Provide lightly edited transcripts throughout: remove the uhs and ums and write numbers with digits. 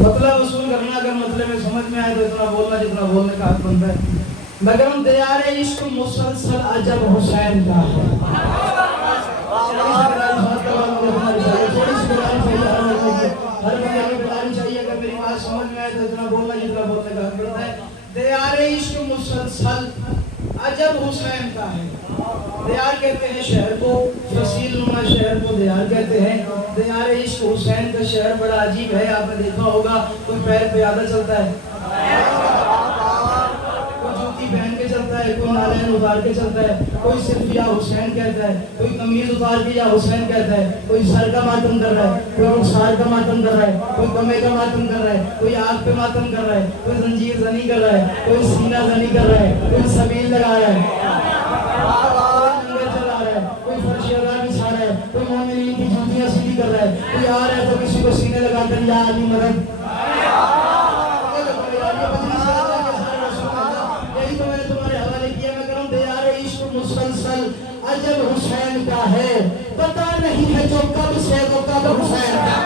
مطلب وصول کرنا اگر مطلب میں سمجھ میں آئے تو اتنا بولنا جتنا بولنے کا حق بنتا ہے. مگر دیار عشق مسلسل عجب حسین کا ہے. ہر بندے کو بتانی چاہیے اگر میری بات سمجھ میں آئے تو اتنا بولنا جتنا بولنے کا حق بنتا ہے. دیار عشق مسلسل عجب حسین کا ہے. دیار کہتے ہیں شہر کو, فصیل نما شہر کو دیار کہتے ہیں. دیار عشق حسین کا شہر بڑا عجیب ہے. آپ نے دیکھا ہوگا کوئی پیر پیادہ چلتا ہے, کوئی جوتی پہن کے چلتا ہے, کوئی نالین اتار کے چلتا ہے, کوئی صرف یا حسین کہتا ہے, کوئی قمیض اتار کے یا حسین کہتا ہے, کوئی سر کا ماتم کر رہا ہے, کوئی رخسار کا ماتم کر رہا ہے, کوئی کمے کا ماتم کر رہا ہے, کوئی آنکھ پہ ماتم کر رہا ہے, کوئی زنجیر زنی کر رہا ہے, کوئی سینہ زنی کر رہا ہے, کوئی سبیل لگا رہا ہے, کوئی فرش ادا بچھا رہا ہے, کوئی مومنین کی جوتیاں سیدھی کر رہا ہے, کوئی آ رہا ہے تو کسی کو سینے لگا کر یا علی مدد. یہی تو میں نے تمہارے حوالے کیا. میں کہوں دیار عشق مسلسل عجب حسین کا ہے. پتہ نہیں ہے جو کب سے وہ کب حسین کا.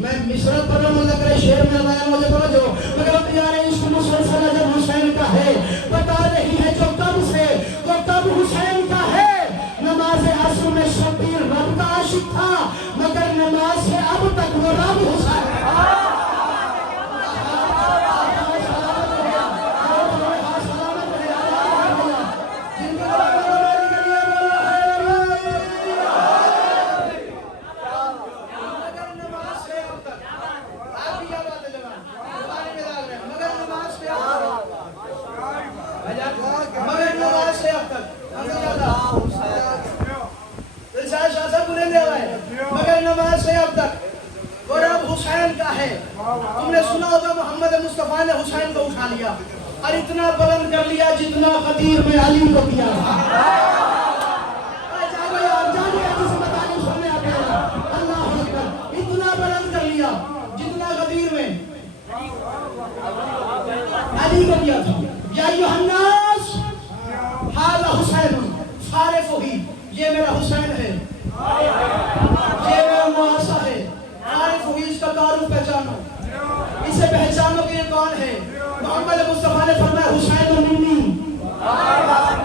میں مصرت پڑھ رہا ہوں, اللہ کرے شعر میں آیا مجھے توجہ. مگر اب دیار عشق مسلسل عجب حسین کا ہے. پتہ نہیں ہے جو کب سے وہ کب حسین کا ہے. نماز عصر میں شبیر رب کا عاشق تھا, مگر نماز سے اب تک وہ رب حسین. مگر نماز سے اب تک وہ رب حسین کا ہے. تم نے سنا ہوگا محمد مصطفیٰ نے حسین کو اٹھا لیا اور اتنا بلند کر لیا جتنا غدیر میں علی کو کیا تھا. اتنا بلند کر لیا جتنا غدیر میں علی کو کیا تھا. یا ایھا الناس ھذا حسین فارفہ, یہ میرا حسین ہے, یہ میرا معاشہ ہے. عارف ہوئی اس کا تعارف پہچانو, اسے پہچانو کہ یہ کون ہے. محمد مصطفیٰ نے فرمایا حسین منی.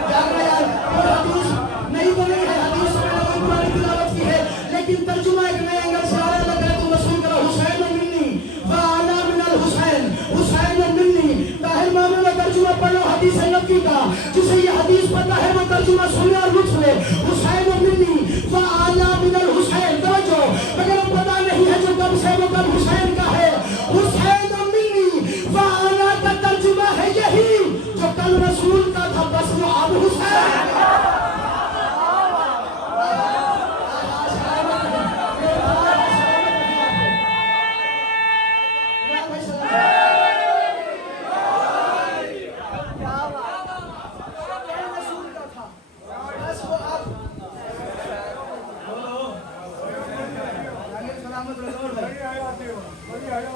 جاننا یار کوئی حدیث نہیں تو نہیں ہے, حدیث میں نے کوئی پرانی تلاوت کی ہے, لیکن ترجمہ ایک نئے اینگل سے آ رہا لگ رہا ہے. تو رسول کرا حسین منی وانا من الحسین, حسین منی. طاہر ماموں نے ترجمہ پڑھ لو حدیث نبوی کا, جسے یہ حدیث پتہ ہے وہ ترجمہ سنے اور لطف لے. حسین منی وانا من الحسین. توجہ, مگر اب پتہ نہیں ہے جو کب سے وہ کب حسین کا ہے. حسین منی وانا کا ترجمہ ہے یہی جو کل رسول کا تھا, بس وہ اب حسین.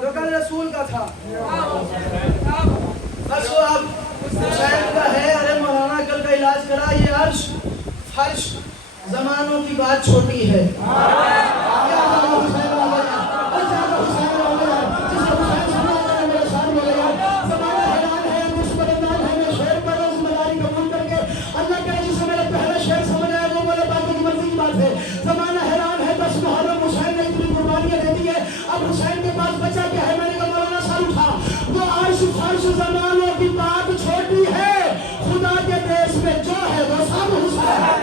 جو کل رسول کا تھا بس وہ اب حسین کا ہے. ارے مولانا کل کا علاج کرا, یہ عرش فرش زمانوں کی بات چھوٹی ہے. زمانہ حیران ہے, 10 محرم حسین نے اتنی قربانیاں دے دی ہے, اب حسین کے پاس بچہ کیا ہے؟ میں نے کہا مولانا سر اٹھا, وہ عرش فرش زمانوں کی بات چھوٹی ہے, خدا کے دیش میں جو ہے وہ سب حسین ہے.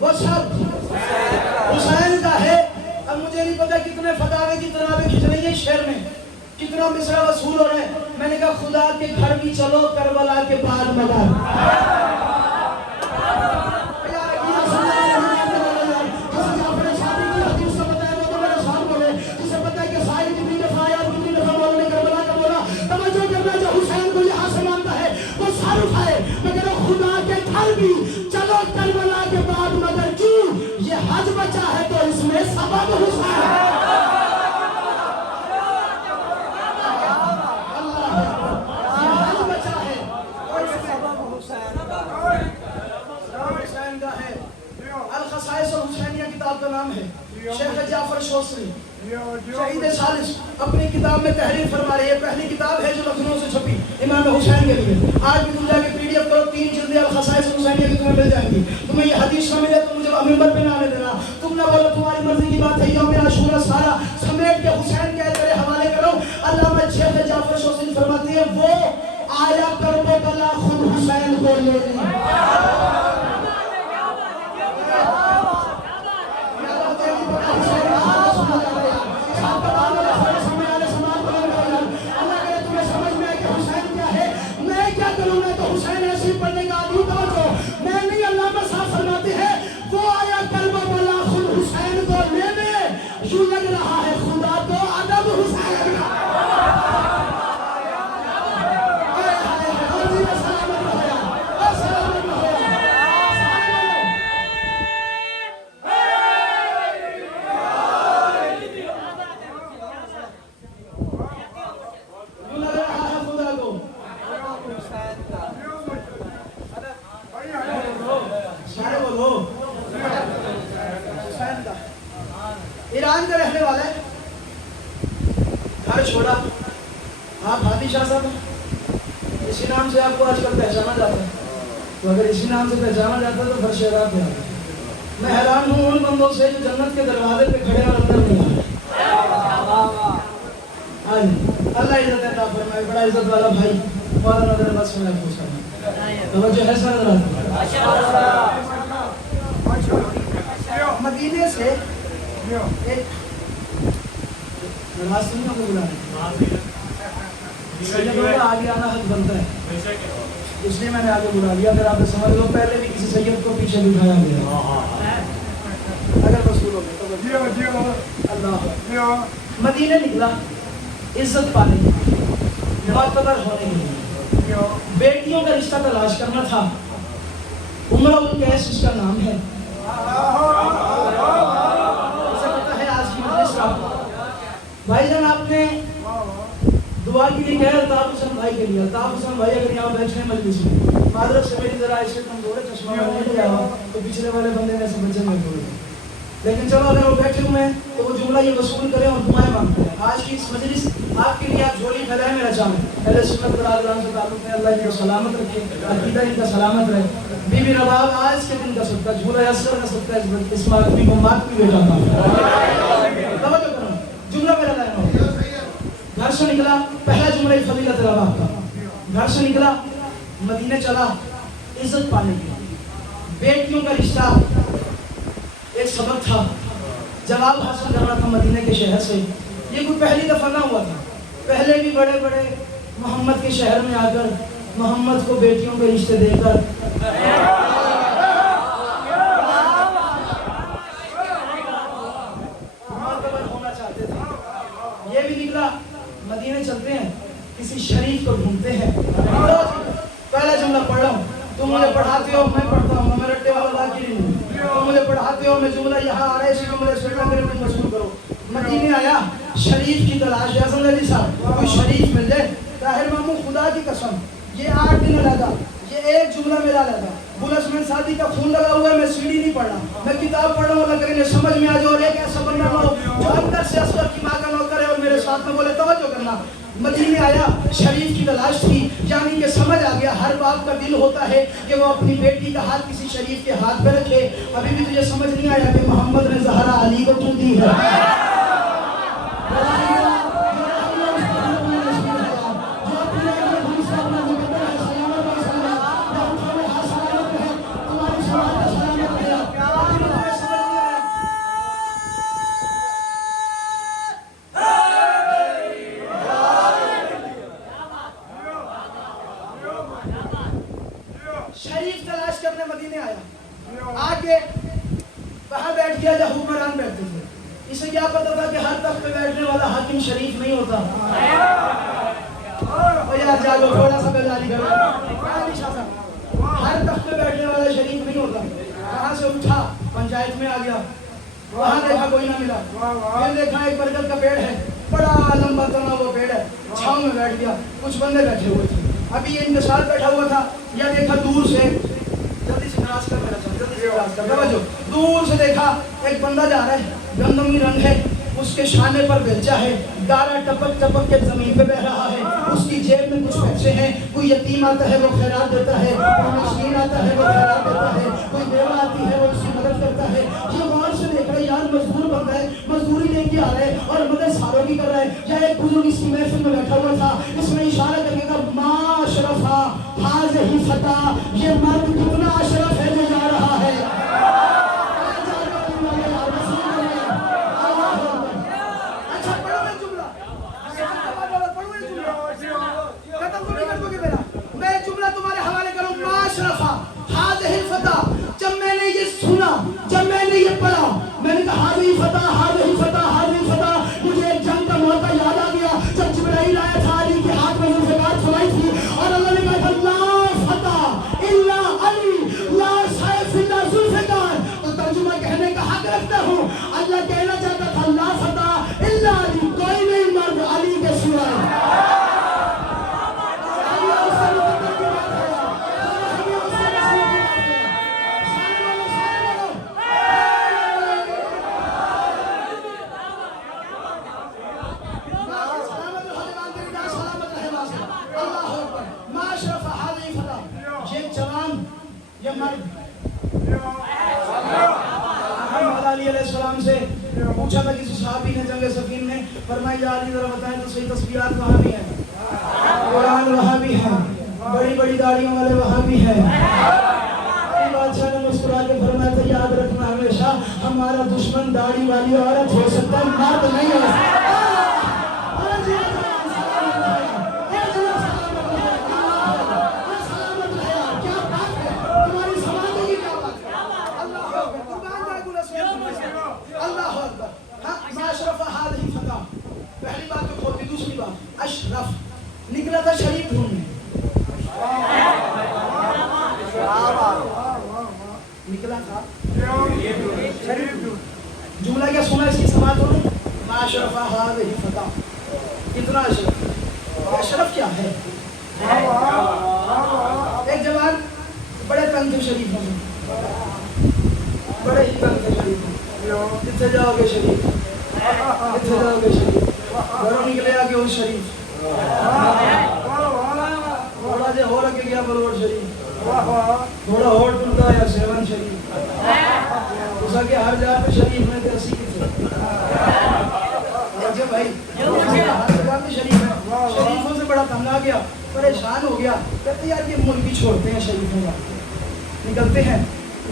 وہ سب حسین کا ہے. اب مجھے نہیں پتا کتنے فتاوے کی تنابیں کھنچ رہی ہیں شہر میں, کتنا مصرع وصول ہو رہے ہیں. میں نے کہا خدا کے گھر بھی چلو کربلا کے بعد مگر چلو کربلا کے بعد مگر کیوں یہ حج بچا ہے تو اس میں سبب حسین ہے. یہ حج بچا ہے اور سبب حسین کا ہے. الخصائص الحسینیہ کتاب کا نام ہے. شیخ جعفر شوستری شہید ثالث اپنی کتاب میں تحریر فرما رہے ہیں. پہلی کتاب ہے جو لکھنؤ سے چھپی امام حسین کے لیے. آج بھی تم جا کے پی ڈی ایف کرو, 3 جلدیں الخصائص الحسینیہ کی تمہیں مل جائیں گی. تمہیں یہ حدیث نہ ملے تو مجھے ممبر پہ نہ آنے دینا. تم نہ بولو تمہاری مرضی کی بات ہے, یوم عاشورہ سارا سمیٹ کے حسین کے تیرے حوالے کرو. علامہ شیخ جعفر شوستری فرماتے ہیں وہ آیا کربلا خود حسین کو لے لیں. لگ رہا ہے خدا تو ادب حسین کا. ایران کا رہنے والا ہے, گھر چھوڑا, آپ ہادی شاہ صاحب اسی نام سے آپ کو آج کل پہچانا جاتا ہے. تو اگر اسی نام سے پہچانا جاتا ہے تو پھر شہرات پہ آتا ہے. میں حیران ہوں ان بندوں سے جو جنت کے دروازے پہ کھڑے اور اندر نہیں آئے. اللہ عزت عطا فرمائے. بڑا عزت والا بھائی مولانا نظر بس میں پوچھ رہا ہوں, توجہ ہے سر مدینے سے ایک نماز سننے کو بلا رہے سیدوں کا آگے آنا حق بنتا ہے, اس لیے میں نے آگے بلا لیا. اگر آپ سمجھ لو پہلے بھی کسی سید کو پیچھے بٹھایا گیا اگر رسول ہو گئے تو اللہ. مدینے نکلا عزت پانے کے لیے, معتبر ہونے کے لیے, بیٹیوں کا رشتہ تلاش کرنا تھا. عمرہ القیس اس کا نام ہے. بھائی جان آپ نے دعا کے لیے کہا الطاف حسین بھائی کے لیے. الطاف حسین بھائی اگر یہاں بیٹھے ہیں مجلس میں, معذرت سے میری ذرا ایسے کمزور ہے, چشمہ میں نہیں لیا تو پچھلے والے بندے نے ایسے بچے میں بول رہے, لیکن چلو اگر وہ بیٹھے ہوئے ہیں تو وہ جملہ یہ وصول کریں اور دعائیں مانگتے ہیں. آج کی اس مجلس آپ کے لیے آپ جھولی پھیلائیں میرا چاہوں. اہل سنت برادران سے تعلق ہے, اللہ ان کو سلامت رکھے, عقیدہ ان کا سلامت رہے. بی بی رباب آج کے دن کا صدقہ, جھولا اثر کا صدقہ اس آدمی کو مات بھی بیٹا تھا. جملہ میرا لائن ہو. گھر سے نکلا, پہلا جملہ فضیلت رباب کا. گھر سے نکلا, مدینے چلا عزت پانے کے لیے. بیٹیوں کا رشتہ ایک سبق تھا, جواب حاصل کرنا تھا مدینے کے شہر سے. یہ کوئی پہلی دفعہ نہ ہوا تھا, پہلے بھی بڑے بڑے محمد کے شہر میں آ کر محمد کو بیٹیوں کے رشتے دے کر یہ بھی نکلا مدینے چلتے ہیں کسی شریف کو ڈھونڈتے ہیں. پہلا جملہ پڑھ رہا ہوں. تم مجھے پڑھاتے ہو میں پڑھتا ہوں. میں رٹے والا لاکر ہوں. تم مجھے پڑھاتے ہو میں جملہ یہاں آ رہا ہے اسی جملے سے میرے کو مشغول کرو. مدینے آیا شریف کی تلاش ہے. حسن علی صاحب کوئی شریف مل جائے. طاہر ماموں خدا کی قسم یہ 8 دن علیحدہ یہ ایک جملہ میرا علیحدہ. بلسمن سعدی کا خون لگا ہوا ہے. میں سیڑھی نہیں پڑھ رہا میں کتاب پڑھ رہا ہوں. اللہ کرے سمجھ میں آ جائے. اور ایک ایسا بندہ ہو جو اندر سے اصغر کی ماں کا نوکر ہے اور میرے ساتھ میں بولے توجہ کرنا. مدینے آیا شریف کی تلاش تھی. یعنی کہ سمجھ آ گیا ہر باپ کا دل ہوتا ہے کہ وہ اپنی بیٹی کا ہاتھ کسی شریف کے ہاتھ پہ رکھے. ابھی بھی تجھے سمجھ نہیں آیا کہ محمد نے زہرا علی کو کیوں دی ہے. شریف تلاش کرنے مدینے آیا. آگے وہاں بیٹھ گیا جہاں حکمران بیٹھتے تھے. اسے کیا پتا تھا کہ ہر تخت پہ بیٹھنے والا حاکم شریف نہیں ہوتا. یار جاگو تھوڑا سا بیداری کرو. ہر تخت پہ بیٹھنے والا شریف نہیں ہوتا. کہاں سے اٹھا پنچایت میں آ گیا. وہاں دیکھا کوئی نہ ملا. پھر دیکھا ایک برگد کا پیڑ ہے بڑا لمبا تنا وہ پیڑ ہے. چھاؤں میں بیٹھ گیا. کچھ بندے بیٹھے ہوئے تھے. ابھی یہ انتشار بیٹھا ہوا تھا. یا دیکھا دور سے جلدی سے کراس کر میرا چل جلدی سے کراس کر توجہ. دور سے دیکھا ایک بندہ جا رہا ہے. گندمی رنگ ہے. اس کے شانے پر بیلچہ ہے. گارا ٹپک ٹپک کے زمین پہ بہ رہا ہے. اس کی جیب میں کچھ پیسے ہیں. کوئی یتیم آتا ہے وہ خیرات دیتا ہے. کوئی مسکین آتا ہے وہ خیرات دیتا ہے. کوئی بیوہ آتی ہے وہ اس کی مدد کرتا ہے. یہ غور سے دیکھ رہا ہے یار مزدور بندہ ہے مزدوری لے کے آ رہا ہے اور مدد ساروں کی کر رہا ہے. یا ایک بزرگ اس کی محفل میں بیٹھا ہوا تھا. اس میں اشارہ کر کے کہا ما اشرفا حاضہ فتح. یہ مرد کتنا اشرف ہے جو جا رہا ہے. جب میں نے یہ پڑھا میں نے کہا حاضر فتح حاضر فتح حاضر فتح. مجھے ایک جنگ کا موقع یاد آ گیا جب جبرائیل آیا تھا علی کے ہاتھ میں ذوالفقار سنائی تھی اور اللہ نے کہا تھا لا فتح الا علی لا سیف الا ذوالفقار. تو ترجمہ کہنے کا حق رکھتا ہوں. اللہ کہنا چاہتا تھا لا فتح الا علی. کوئی نہیں مرد علی کے سوائے. پوچھا تھا کسی صحابی نے جنگ سفین میں فرمایا یا علی ذرا بتائیں تو صحیح تصویرات وہاں بھی ہیں. قرآن وہاں بھی ہے. بڑی بڑی داڑیوں والے وہاں بھی ہیں. بادشاہ نے مسکرا کے فرمایا تھا یاد رکھنا ہمیشہ ہمارا دشمن داڑھی والی عورت ہو سکتا ہے مرد نہیں ہو سکتا. اشرف نکلا تھا شریف ڈھونڈنے. نکلا تھا شریف ڈھونڈ. جملہ کیا سنا اس کی سماعت ہو رہی ما اشرف هذه فتح. کتنا اشرف. اشرف کیا ہے. ایک جوان بڑے تنگ تھے شریف میں بڑے ہی تنگ تھے شریف میں. کتنے جاؤ گے شریف کتنے جاؤ گے شریف. گھروں نکلے آگے اس شریف تھوڑا جے ہو رکھے گیا بلوڑ شریف تھوڑا اور ٹوٹا یا سیون شریف اسا کے ہر جگہ پہ شریف میں ترسی کی تھی. اچھا بھائی ہر جگہ پہ شریف ہے. شریفوں سے بڑا تنگ آ گیا پریشان ہو گیا. کہتے یار یہ ملک ہی چھوڑتے ہیں شریفوں کا. نکلتے ہیں.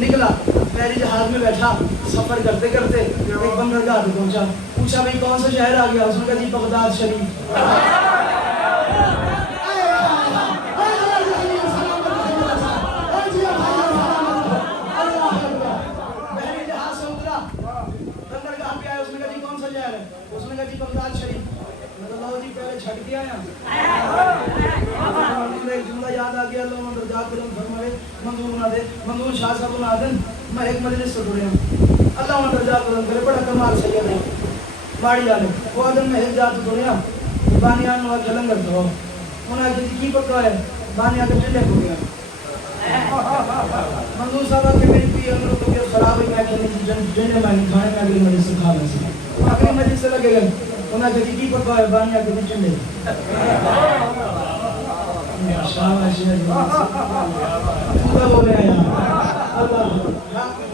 نکلا پہلی جہاز میں بیٹھا سفر کرتے کرتے ایک بندرگاہ پہ پہنچا. پوچھا بھائی کون سا شہر آ گیا. اس نے کہا جی بغداد شریف. پہلی جہاز سے اترا بندرگاہ پہ آیا. اس نے کہا جی کون سا شہر ہے. اس نے کہا جی بغداد شریف. آؤ جی پہلے چھٹ کے آیا ایک جملہ یاد آ گیا اللہ اندر جا کرم فرمائے منظور نہ دے منظور شاہ صاحب نہ دن میں ایک مجلس سے جڑیا اللہ اندر جا کرم کرے بڑا کمال سید ہے باڑی والے وہ آدم میں ایک جات جڑیا بانیان نو کے لنگر دو انہاں کی پکا ہے بانیان کے ٹنڈے ہو گیا منظور صاحب کے میری پی اندر تو یہ خراب ہے میں کہ جننے میں نہیں کھانے میں اگلی مجلس سے کھا لیں اگلی مجلس سے لگے گئے انہاں کی پکا ہے بانیان کے ٹنڈے شاباش خدا بول رہے ہیں اللہ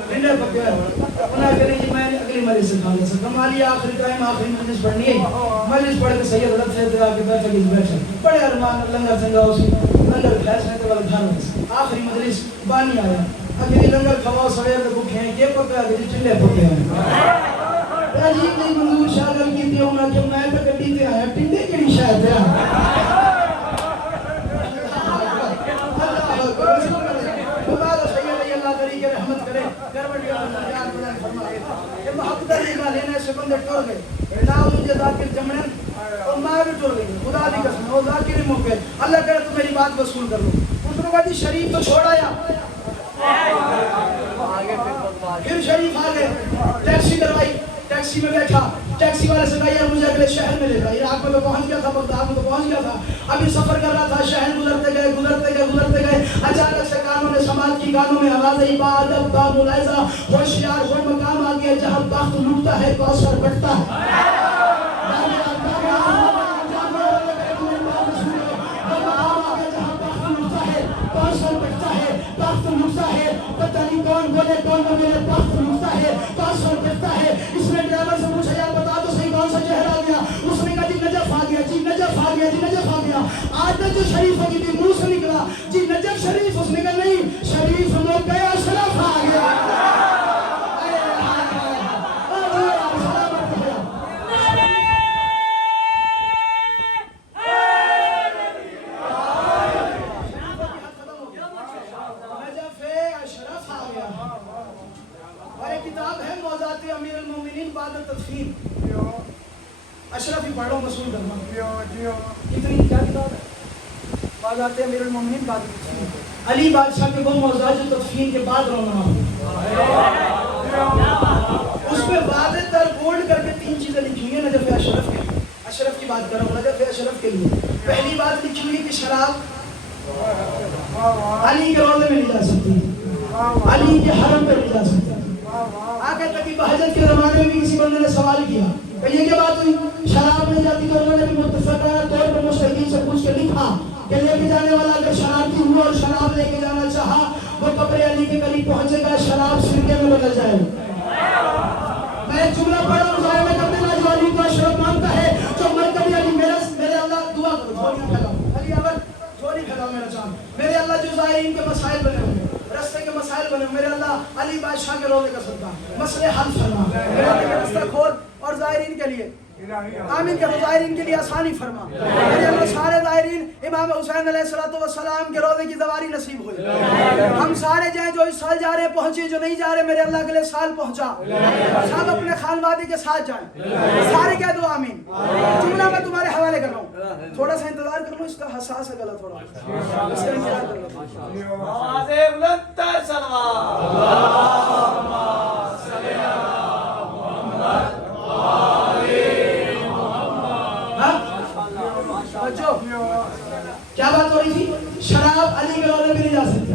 ٹنڈے پکے انہاں کہ جی میں اگلی مجلس سے کھا لیں کمالی آخری ٹائم آخری مجلس پڑھنی ہے مجلس پڑھ کے سید حضرت سے آ کے بیٹھے گی بیٹھے بڑے ارمان لنگر سنگا اسی لنگر فیصلے کے والا گھر آخری مجلس بانی آیا اگلی لنگر کھواؤ سویر کے بھوکے ہیں یہ پکے اگلی ٹنڈے پکے ہیں عجیب نہیں منظور شاہ گل کی تھی انہاں کہ میں تو گڈی تے آیا ٹنڈے کیڑی شاید ہے رحمت کرے کربٹیا میں یار بنا فرمائے کہ محبت دی گل ہے سے بندے ٹر گئے لا مجھے ذاکر جمنن اور میں بھی ٹر گئی خدا دی قسم وہ ذاکر موقع اللہ کرے تو میری بات وصول کر لو اس نے کہا جی شریف تو چھوڑایا پھر شریف آ گئے ٹیکسی کروائی ٹیکسی میں بیٹھا ٹیکسی والے سے کہا یار مجھے اگلے شہر میں لے جا عراق میں تو پہنچ گیا تھا بغداد میں تو پہنچ گیا تھا ابھی سفر کر رہا تھا شہر گزرتے گئے اچانک سے کانوں نے سماعت کی کانوں میں آواز آئی ادب با ملاحظہ ہوشیار وہ مقام آ گیا جہاں بخت لوٹتا ہے کوثر بٹتا ہے پتہ نہیں کون بولے کون میرے بخت لوٹتا ہے کوثر بٹتا ہے اس نے ڈرائیور سے پوچھا یار بتا تو صحیح کون سا شہر آ گیا اس نے کہا جی نجف آ گیا جی نجف آ گیا جی نجف آ گیا عادت جو شریف کی تھی منہ سے نکلا جی نجف شریف اس نے کہا نہیں شریف ہم لوگ گیا شرف آ گیا اشرف ہی پڑھو مسئول کرنا کتنی کیا کتاب ہے بازات امیر المومنین بعد تدفین علی بادشاہ کے وہ موضوعات جو تدفین کے بعد رونما اس میں واضح تر بولڈ کر کے 3 چیزیں لکھی ہوئی ہیں نجف اشرف کے اشرف کی بات کر رہا ہوں نجف اشرف کے لیے پہلی بات لکھی ہوئی کہ شراب علی کے روضے میں نہیں جا سکتی علی کے حرم پہ نہیں جا سکتی آگے تک بہجت کے زمانے میں بھی کسی بندے نے سوال کیا کہ یہ کیا بات ہوئی شراب نہیں جاتی تو انہوں نے بھی متفقہ طور پر مستقیم سے پوچھ کے لکھا کہ لے کے جانے والا اگر شرابی ہوا اور شراب لے کے جانا چاہا وہ قبر علی کے قریب پہنچے گا شراب سرکے میں بدل جائے گا میں ایک جملہ پڑھا ہوں ظاہر میں کر دینا جو علی کو اشرف مانتا ہے جو مرکبی علی میرے اللہ دعا کرو جھوڑی پھیلاؤ علی اگر جھوڑی پھیلاؤ میرا چاند میرے اللہ جو ظاہرین کے مسائل بنے ہوئے رستے کے مسائل بنے میرے اللہ علی بادشاہ کے روضے کا صدقہ مسئلے حل فرما میرے اللہ کے رستہ کھول اور ظاہرین کے لیے آمین کے ظاہرین کے لیے آسانی فرما میرے اللہ سارے ظاہرین امام حسین علیہ السلام کے روضے کی زواری نصیب ہوئی ہم سارے جائیں جو اس سال جا رہے پہنچے جو نہیں جا رہے میرے اللہ اگلے سال پہنچا سب اپنے خانوادے کے ساتھ جائیں سارے کہہ دو آمین جملہ میں تمہارے حوالے کر رہا ہوں تھوڑا سا انتظار کر لو اس کا حساس ہے گلا تھوڑا اس کا انتظار کر لو کیا بات ہو رہی تھی شراب علی کے روضے میں نہیں جا سکتی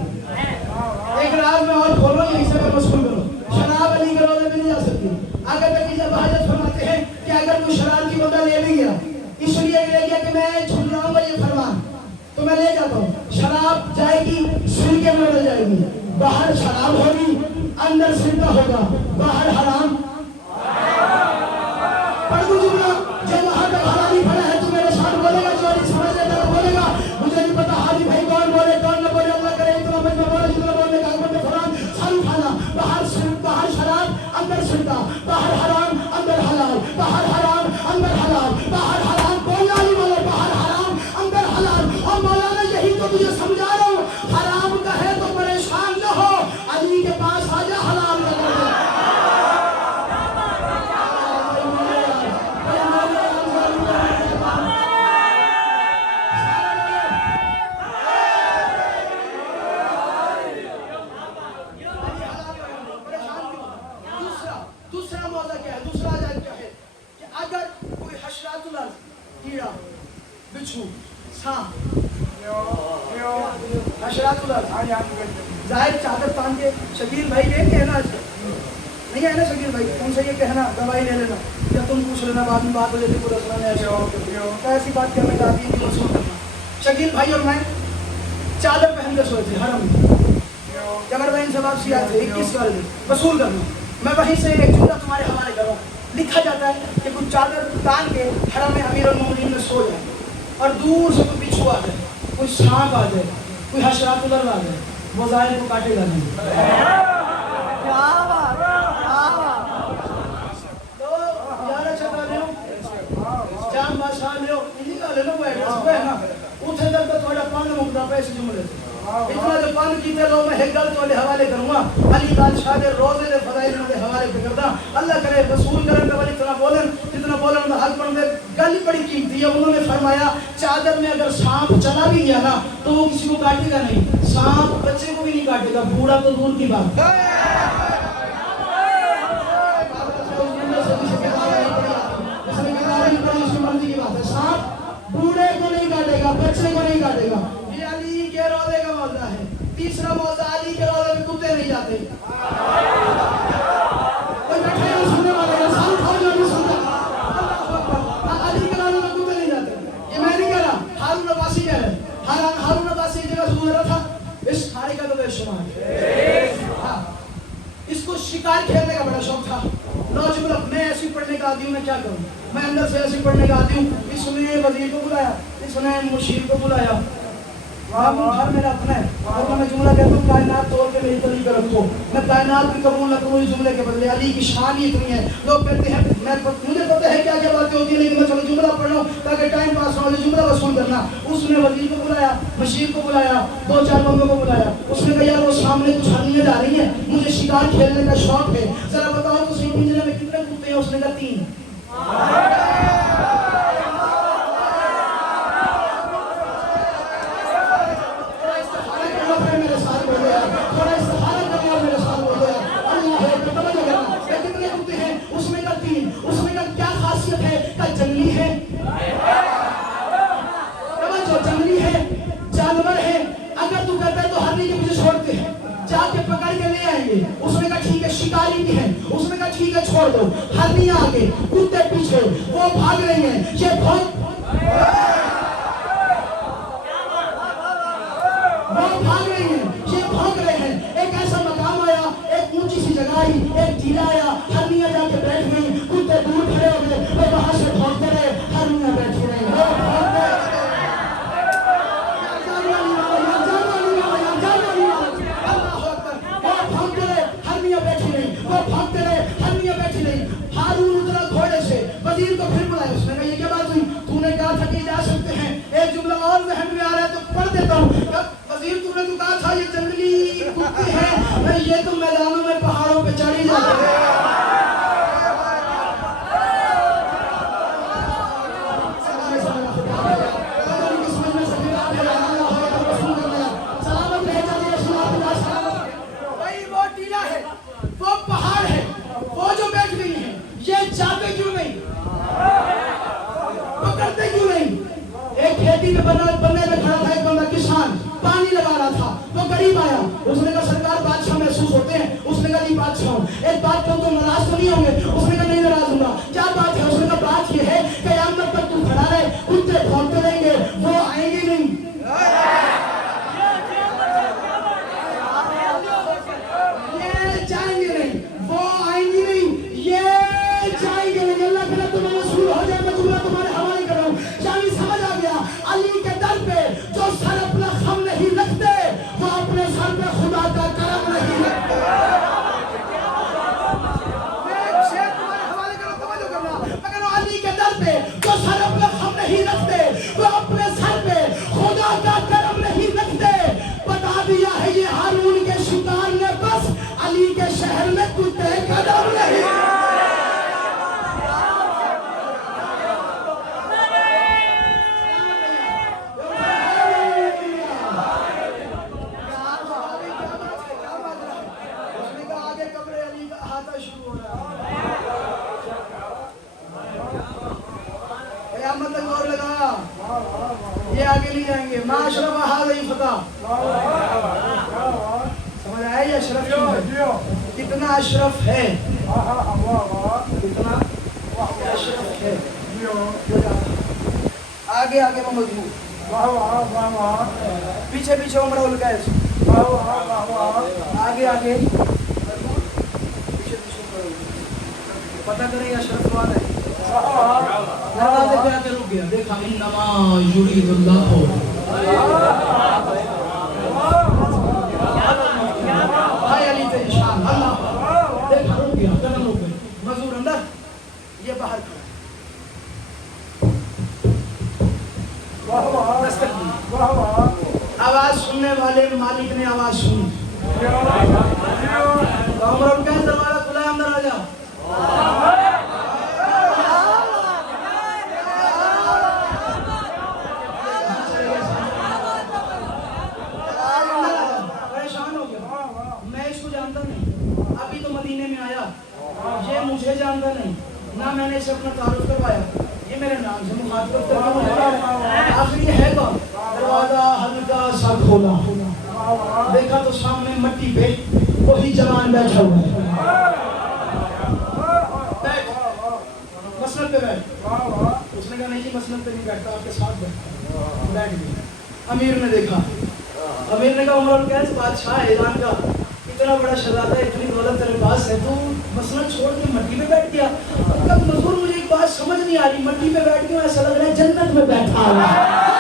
ایک راز میں اور کھولو یہ حصے میں مشغول کرو شراب علی کے روضے میں نہیں جا سکتی آگے تک جب حاجت فرماتے ہیں کہ اگر کوئی شراب کی بندہ لے بھی گیا اس لیے لے گیا کہ میں چھوڑ رہا ہوں یہ فرمان تو میں لے جاتا ہوں شراب جائے گی سرکے میں بدل جائے گی باہر شراب ہوگی اندر سرکہ ہوگا باہر حرام پڑھ دو جملہ جو وہاں کا حلالی پڑا ہے تو میرے ساتھ بولے گا جو نہیں سمجھ لے گا بولے گا مجھے نہیں پتا حاجی بھائی کون بولے کون نہ بولے اللہ کرے اتنا مجھے بولے جتنا بولنے کا حکم قرآن سن کھانا باہر شراب اندر سرکہ باہر حرام اندر حلال باہر حرام اندر حلال باہر حرام بولنا نہیں بولے باہر حرام اندر حلال اور مولانا یہی تو تجھے سمجھا رہا ہوں حرام کا ہے تو پریشان نہ ہو علی کے پاس آ جا حلال کا حشرات الارض، کیڑا، بچھو، سانپ، حشرات الارض. ظاہر چادر تان کے شکیل بھائی لے کے ہے نا، نہیں ہے نا شکیل بھائی، تم سے یہ کہنا دوائی لے لینا یا تم پوچھ لینا بعد میں بات ہو جاتی پورا سنا ایسے ایسی بات کرنے کا آدمی نہیں وصول کرنا. شکیل بھائی اور میں چادر پہن کے سوئے تھے حرم میں، جگر بہن سے واپسی آئے تھے 21 سال میں وصول کرنا. میں وہیں سے ایک جملہ تمہارے حوالے کروں. لکھا جاتا ہے کہ کچھ چادر تان کے حرم میں امیر المومنین میں سو جائے اور دور سے کوئی بچھو آ جائے، کوئی سانپ آ جائے، کوئی حشرات الارض آ جائے، وہ ظاہر کو کاٹے گا نہیں. جام بادشاہ لیو انہی کا لے لو وہ ایڈریس وہ ہے نا اتھے تک تو تھوڑا پان مقدہ پہ اس جملے سے اتنا جو پان کیتے لو میں ایک گل تو لے حوالے کروں گا. علی بادشاہ دے روزے دے فضائل دے حوالے پہ کردا. اللہ کرے رسول کرم کے والی اتنا بولن دا حق بن دے. گل بڑی قیمتی ہے. انہوں نے فرمایا چادر میں اگر سانپ چلا بھی گیا نا تو وہ کسی کو کاٹے گا نہیں. سانپ بچے کو بھی نہیں کاٹے گا، بوڑھا تو دور کی بات. سانپ بوڑھے کو نہیں کاٹے گا، بچے کو نہیں کاٹے گا. یہ علی کے روضے کا موضوع ہے. تیسرا موضوع علی کے روضے میں کتے نہیں جاتے. کوئی بیٹھے ہیں سننے والے ہیں سانپ کھاؤ جو نہیں سنتا. علی کے روضے میں کتے نہیں جاتے. یہ میں نہیں کہہ رہا، ہارون عباسی کہہ رہے. ہارون عباسی ایک جگہ سے گزرا تھا، اس کھانے کا تو بے شمار. اس کو شکار کھیلنے کا بڑا شوق تھا. نوجوان میں ایسی پڑھنے کا عادی ہوں، میں کیا کروں، میں اندر سے ایسی پڑھنے کا عادی ہوں. اس نے وزیر کو بلایا، اس نے مشیر کو بلایا. گھر میرا اپنا ہے اور میں جملہ کہتا ہوں کائنات توڑ کے میری تلی پہ رکھو. میں کائنات بھی قبول نہ کروں اس جملے کے بدلے. علی کی شان ہی اتنی ہے. لوگ کہتے ہیں مجھے پتہ ہے کیا کیا باتیں ہوتی ہیں لیکن میں چلو جملہ پڑھ رہا ہوں تاکہ ٹائم پاس ہو. جملہ وصول کرنا. اس نے وزیر کو بلایا، مشیر کو بلایا، 2-4 بندوں کو بلایا. اس نے کہا یار وہ سامنے کچھ ہرنیاں جا رہی ہیں، مجھے شکار کھیلنے کا شوق ہے، ذرا بتاؤ تو صحیح پنجرے میں کتنے کتے ہیں. اس نے کہا 3. اس نے کہا ٹھیک ہے شکاری بھی ہے. اس نے کہا ٹھیک ہے چھوڑ دو. ہرنیاں آگے، کتے پیچھے، وہ بھاگ رہی ہیں. یہ بھاگ رہی ہیں، یہ بھاگ رہے ہیں. ایک ایسا مقام آیا، ایک اونچی سی جگہ آئی، ایک ٹیلا آیا. ہرنیاں جا کے بیٹھ گئی، کتے دور کھڑے ہو گئے. وہ وہاں سے بھاگتے رہے، ہرنیاں بیٹھی رہی. ہارون اترا گھوڑے سے، وزیر کو پھر بلایا. اس نے کہا یہ کیا بات ہوئی؟ تو نے کہا تھا کہ جا سکتے ہیں. ایک جملہ اور ذہن میں آ رہا ہے تو پڑھ دیتا ہوں. وزیر تو نے تو کہا تھا یہ جنگلی کتے ہیں، یہ تو میدانوں میں پہاڑوں پہ چڑھی جاتے ہیں. بننے میں کھڑا تھا ایک بندہ کسان، پانی لگا رہا تھا. وہ غریب آیا. اس نے کہا سرکار بادشاہ محسوس ہوتے ہیں. اس نے کہا نہیں بادشاہ ہوں. ایک بات تو ناراض تو نہیں ہوں گے؟ اس نے کہا نہیں ناراض ہوں گا. کیا بات ہے؟ اس نے کہا بات یہ ہے قیامت تک تو کھڑا رہے، کتے بھونکتے رہیں گے، وہ آئیں گے نہیں. یہ جائیں گے نہیں، وہ آئیں گے نہیں، یہ جائیں گے نہیں. اللہ کرے تمہیں منصور ہو جائے. میں جملہ تمہارے حوالے کر رہا ہوں. یعنی سمجھ آ گیا علی کے در پہ جو سر اپنا خم نہیں رکھتے وہ اپنے سر پہ خدا کا کرم نہیں رکھتے. میں ایک شعر تمہارے حوالے کروں، توجہ کرنا. مگر علی کے در پہ جو سر اپنا خم نہیں رکھتے وہ یہ آگے نہیں جائیں گے. ما اشرف هذه فتح. سمجھ آیا یہ اشرف کیوں ہے؟ کتنا اشرف ہے, کتنا اشرف ہے. آگے آگے وہ مضمون, پیچھے پیچھے عمر القیس, آگے آگے پیچھے پیچھے پتہ کریں یہ اشرف کون ہے. دروازے پہ آ کے رک گیا, دیکھا انما یرید اللہ بھائی علی پہ نشان اللہ, دیکھا رک گیا, قدم رک گئے, مزدور اندر, یہ باہر کھڑا. آواز سننے والے مالک نے آواز سنی. عمر القیس دروازہ کھلا ہے, اندر آ جا. پریشان ہو گیا, میں اس کو جانتا نہیں, ابھی تو مدینے میں آیا, یہ مجھے جانتا نہیں, نہ میں نے اسے اپنا تعارف کروایا, یہ میرے نام سے مخاطب کرنا ہے. آخر یہ ہے کون؟ دروازہ ہلکا سا کھولا, دیکھا تو سامنے مٹی پہ وہی جوان بیٹھا ہوا ہے. بیٹھ, مسند پہ بیٹھ. اس نے کہا نہیں جی مسند پہ نہیں بیٹھتا, آپ کے ساتھ بیٹھ گیا. امیر نے دیکھا, امیر نے کہا عمر القیس بادشاہ اعلان کا, اتنا بڑا شہزادہ, اتنی دولت تیرے پاس ہے, تو مسند چھوڑ کے مٹی پہ بیٹھ گیا. اب مزدور مجھے ایک بات سمجھ نہیں آ رہی, مٹی پہ بیٹھ کے ایسا لگ رہا ہے جنت میں بیٹھا ہوا ہے.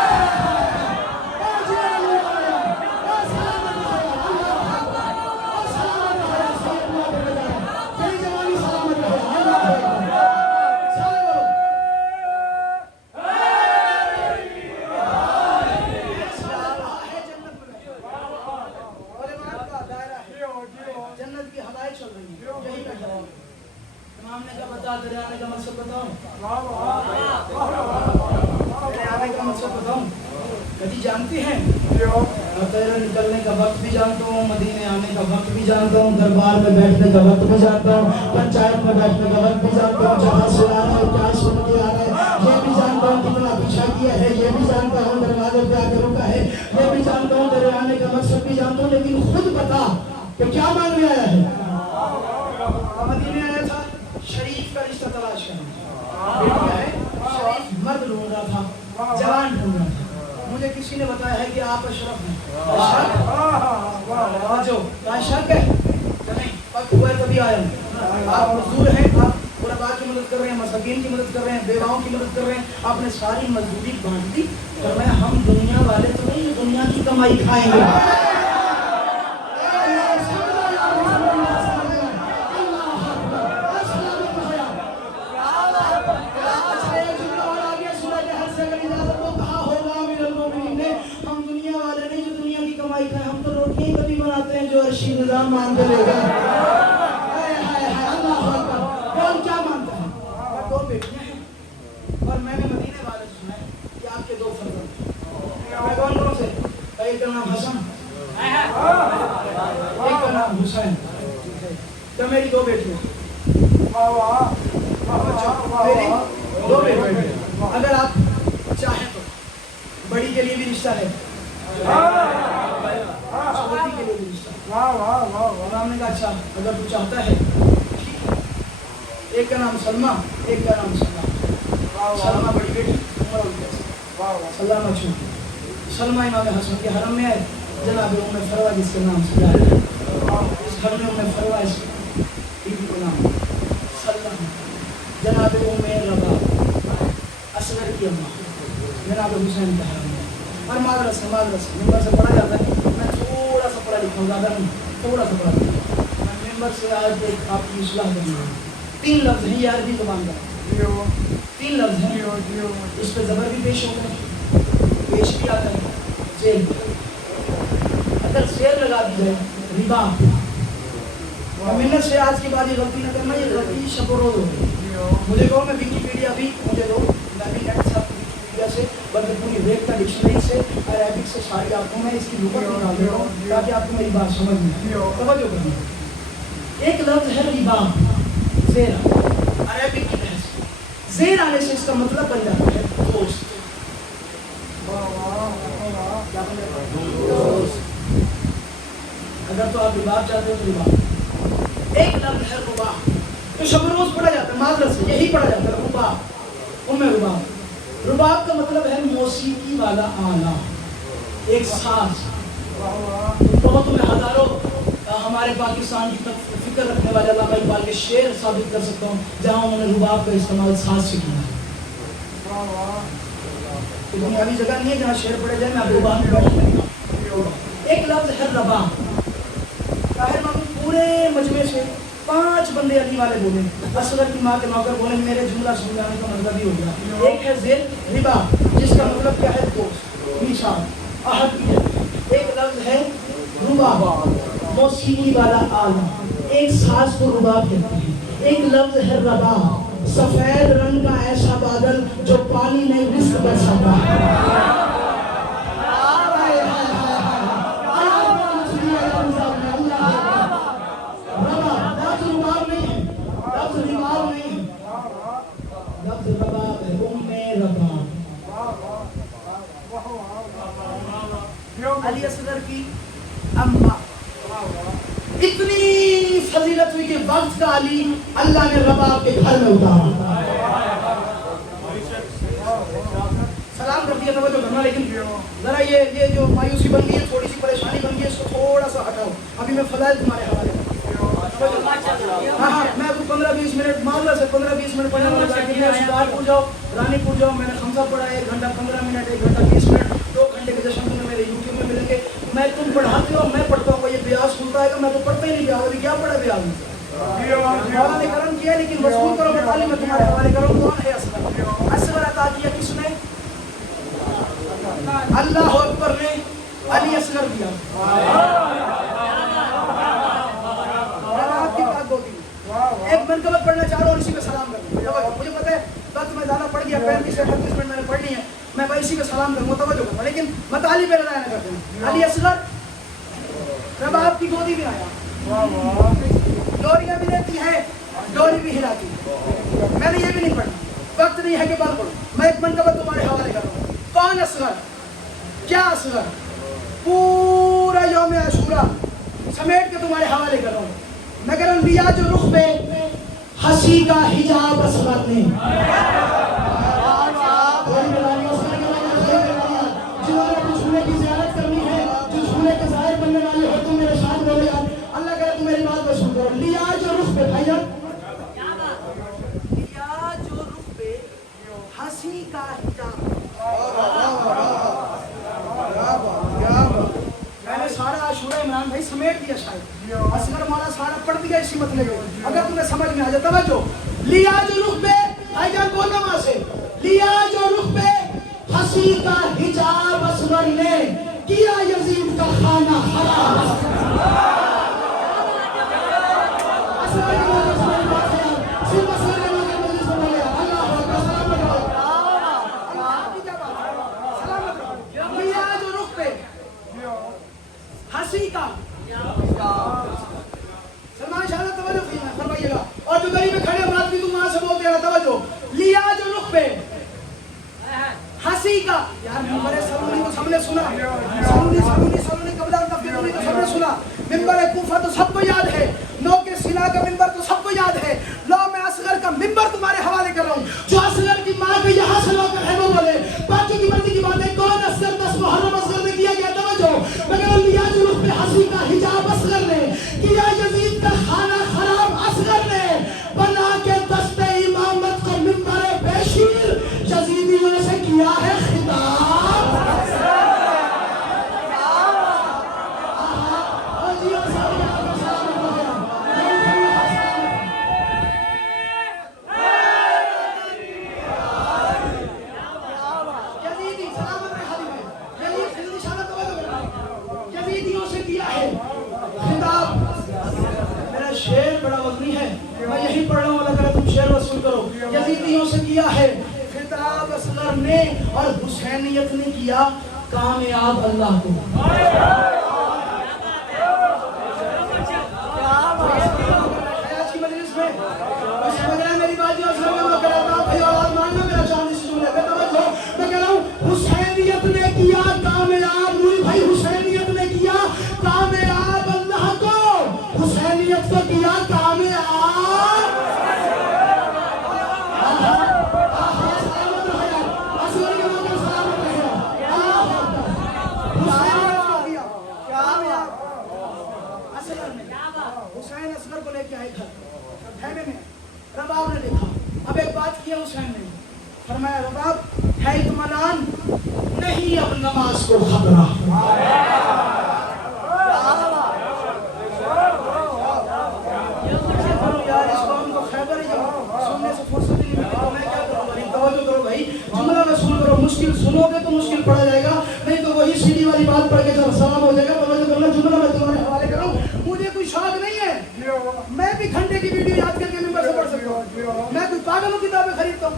جانتے ہیں تیرے نکلنے کا وقت بھی جانتا ہوں, مدینے آنے کا وقت بھی جانتا ہوں, دربار میں بیٹھنے کا وقت بھی جانتا ہوں, پنچایت میں بیٹھنے کا وقت بھی جانتا ہوں, جہاں سے آ رہا ہے کیا سن کے آ رہا ہے یہ بھی جانتا ہوں, کتنا پیچھا کیا ہے یہ بھی جانتا ہوں, دروازے پہ آ کے رکا ہے یہ بھی جانتا ہوں, تیرے آنے کا مقصد بھی جانتا ہوں, لیکن خود بتا کہ کیا مانگنے آیا ہے. مدینے آیا تھا شریف کا رشتہ تلاش کرنا, شریف مرد ڈھونڈ رہا تھا, جوان ڈھونڈ رہا تھا. مجھے کسی نے بتایا ہے کہ آپ اشرف ہیں. شک ہے نہیں, وقت ہوا ہے تبھی آیا ہوں. آپ مزدور ہیں, آپ غرباء کی مدد کر رہے ہیں, مساکین کی مدد کر رہے ہیں, بیواؤں کی مدد کر رہے ہیں, آپ نے ساری مزدوری بانٹ دی. فرمایا ہم دنیا والے تو نہیں, دنیا کی کمائی کھائیں گے. نظام مانتے لے گا. کون کیا مانتا ہے؟ دو بیٹیاں ہیں اور میں نے مدینے والے سے سنا ہے کہ آپ کے 2 فرزند. میں کون کون سے؟ ایک کا نام حسن, ایک کا نام حسین. تو میری 2 بیٹیاں, میری 2 بیٹیاں. اگر آپ چاہیں تو بڑی کے لیے بھی رشتہ ہے, چھوٹی کے لیے بھی رشتہ. امام نے کہا اچھا اگر تو چاہتا ہے ٹھیک ہے. ایک کا نام سلمہ, ایک کا نام سلمہ. سلمہ بڑی بیٹی, عمر القیس. سلمہ چھوٹی. سلمہ امام حسن کے حرم میں آئے, جناب ام فروہ جس کے نام سے جائے, اس گھر میں ام فروہ اس بیوی کا نام سلمہ. جناب ام رباب اصغر کی اماں, جناب حسین کے حرم میں. اور مادرس ممبر سے پڑھا جاتا ہے. میں تھوڑا سا پڑھا لکھا ہوں, زیادہ نہیں, تھوڑا سا پڑھا لکھا ہوں. میں ممبر سے آج ایک آپ کی اصلاح کرنی ہے. 3 لفظ ہیں, یہ عربی زبان کا 3 لفظ ہیں. اس پہ زبر بھی پیش ہوتا ہے, پیش بھی آتا ہے, زیر. اگر زیر لگا دی جائے ربا, محنت سے آج کے بعد یہ غلطی نہ کرنا, یہ غلطی شب و روز ہوگی. مجھے کہو میں ویکیپیڈیا بھی مجھے دو, میں بھی نیٹ سے سے بلکہ پوری ریٹ کا ڈکشنری سے عربک سے ساری آپ کو میں اس کی لغت نکال دے رہا ہوں تاکہ آپ کو میری بات سمجھ میں آئے. توجہ کرنی. ایک لفظ ہے ربا, زیر, عربک کی بحث. زیر آنے سے اس کا مطلب بن جاتا ہے دوست. تو آپ رباب چاہتے ہو تو رباب. ایک لفظ ہے رباب تو شب روز پڑھا جاتا ہے معذرت سے یہی پڑھا جاتا ہے رباب رباب. رباب کا مطلب ہے موسیقی والا آلہ ایک ساز. بہت میں ہزاروں ہمارے پاکستان کی فکر رکھنے والے علامہ اقبال کے شعر ثابت کر سکتا ہوں جہاں انہوں نے رباب کا استعمال ساز سے کیا ہے. دنیاوی جگہ نہیں ہے جہاں شعر پڑھے جائے. میں آپ رباب میں بیٹھوں. ایک لفظ ہے رباب. طاہر محمود پورے مجمع سے 5 بندے علی والے بولے. اصغر کی ماں کے نوکر بولے میرے جملہ سمجھانے کا مطلب ہی ہو گیا. ایک ہے ذیل ربا جس کا مطلب کیا ہے دوست میثاق عہد کی ہے. ایک لفظ ہے رباب موسیقی والا آلہ ایک ساز کو رباب کہتے ہیں. ایک لفظ ہے رباب سفید رنگ کا ایسا بادل جو پانی میں رزق برساتا ہے. علی اصغر کی اماں اتنی فضیلت ہوئی کہ وقت کا علی اللہ نے رباب کے گھر میں اتارا. سلام کر دیا توجہ کرنا. لیکن ذرا یہ جو مایوسی بن گئی ہے تھوڑی سی پریشانی بن گئی ہے اس کو تھوڑا سا ہٹاؤ. ابھی میں فضائل تمہارے حوالے ہاں میں 15-20 منٹ معاملہ سے 15-20 منٹ پڑھنے والا تھا. شکارپور جاؤ رانی پور جاؤ میں نے خمسہ پڑھا 1 گھنٹہ 15 منٹ 1 گھنٹہ 20 منٹ 2 گھنٹے کے جشن تمہیں میرے یوٹیوب میں ملیں گے. میں تم پڑھاتے ہو میں پڑھتا ہوں. یہ بیاس کھلتا ہے گا میں تو پڑھتا ہی نہیں. بیاس کیا پڑھا بیاس مولا نے کرم کیا لیکن وصول کرو میں تعلیم میں تمہارے حوالے کروں. کون ہے اصغر؟ اصغر عطا کیا کس نے؟ اللہ اکبر نے علی اصغر دیا. ایک منقبت پڑھنا چاہ رہا ہوں اسی پہ سلام کروں. مجھے پتہ ہے وقت میں زیادہ پڑھ گیا 35 سے 38 منٹ میں نے پڑھنی ہے. میں بھائی اسی پہ سلام کروں توجہ کروں لیکن مطالب پہ رضا نہ کرتے ہیں. علی اصغر رباب کی گودی میں آیا. ڈوریاں بھی دیتی ہے ڈوری بھی ہلاتی ہے. میں نے یہ بھی نہیں پڑھنا وقت نہیں ہے کہ بات پڑھوں. میں ایک منقبت تمہارے حوالے کر رہا ہوں. کون اصغر کیا اصغر پورا یوم عاشورہ سمیٹ کے تمہارے حوالے کر رہا ہوں. مگر انبیاء جو رخ پہ ہنسی کا حجاب اصغر نے جنہوں نے اپنے جھولے کی زیارت کرنی ہے جو جھولے کے ظاہر بننے والے ہو تم میرے ساتھ بولے یار اللہ کرے تم میری بات پہ سن کرو. لیا جو رخ پہ بھائی لیا جو رخ پہ ہنسی کا حجاب. میں نے سارا عاشورہ عمران بھائی سمیٹ دیا شاید. اصغر مولا سارا پڑھ دیا اسی مطلب میں اگر تمہیں سمجھ میں آ جائے. توجہ لیا جو رخ پہ بھائی جان بولنا وہاں سے. لیا جو رخ پہ ہنسی کا حجاب اصغر نے کیا یزید کا خانہ حرام. ہنسی کا سلمان شاہ توجہ فرمائیے گا. اور جو گلی میں کھڑے بات بھی تم وہاں سے بولتے ہیں توجہ. لیا جو رخ پہ ہنسی کا یار ممبر سلونی تو سب نے سنا. سلونی قبلہ تفیدونی تو سب نے سنا. ممبر کوفہ تو سب کو یاد ہے. نو کے سینا کا ممبر تو سب کو یاد ہے. لو میں اصغر کا ممبر تمہارے حوالے کر رہا ہوں. جو اصغر کی ماں پہ یہاں سے لو کر ہے وہ بولے. باقی کی مرضی کی بات ہے. کون اصغر 10 محرم اصغر نے کیا گیا توجہ. مگر انبیاء جو رخ پہ ہنسی کا حجاب اصغر نے کیا یزید کا خانہ خراب اصغر نے بنا کے دست امامت کو ممبر بشیر یزیدیوں سے کیا ہے خطاب. میں یہی پڑھ رہا ہوں. اللہ کرے تم شعر وصول کرو. یزیدیوں سے کیا ہے خطاب اصغر نے اور حسینیت نے کیا کامیاب اللہ کو. مجلس میں سمجھ رہے ہیں میری بات. جو اصغر کا کراتا بھائی آواز ماننا میرا چاندی سے جملے پہ توجہ. میں کہہ رہا ہوں حسینیت نے کیا کامیاب. نوری بھائی حسینیت نے کیا کامیاب اللہ کو. اطمینان نہیں اب نماز کو خطرہ. یار اس قوم کو خیبر ہی سننے سے فرصت نہیں ملتی تو میں کیا کروں بھائی. توجہ کرو بھائی, جملہ میں سن کرو. مشکل سنو گے تو مشکل پڑا جائے گا, نہیں تو وہی سیڑھی والی بات پڑھ کے جب سلام ہو جائے گا. توجہ کرنا, جملہ میں تمہارے حوالے کر رہا ہوں. مجھے کوئی شوق نہیں ہے, میں بھی گھنٹے کی ویڈیو یاد کر کے ممبر سے پڑھ سکتا ہوں. میں کوئی پاگلوں کتابیں خریدتا ہوں,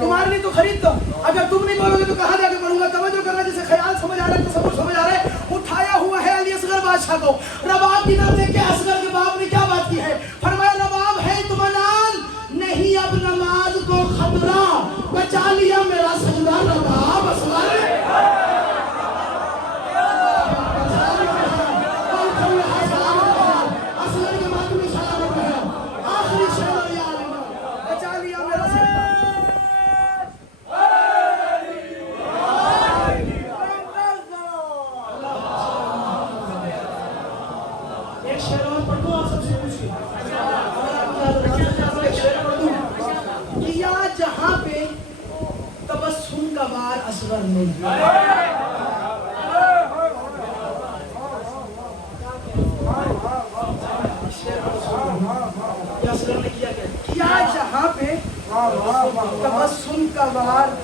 تمہارے لیے تو خریدتا ہوں. اگر تم نہیں بولو گے تو کہاں جا کے پڑھوں گا. توجہ کرنا, جسے خیال سمجھ آ رہا ہے, تصور سمجھ آ رہا ہے. اٹھایا ہوا ہے علی اصغر بادشاہ کو. رباب کی طرف دیکھ کے اصغر کے باپ نے کیا بات کی ہے. فرمایا رباب ہے اطمینان نہیں اب نماز کو خطرہ, بچا لیا میرا سجدہ رباب اصغر. جہاں پہ تبسم کا بار اصغر نہیں, اصغر نے کیا جہاں پہ تبسم کا بار.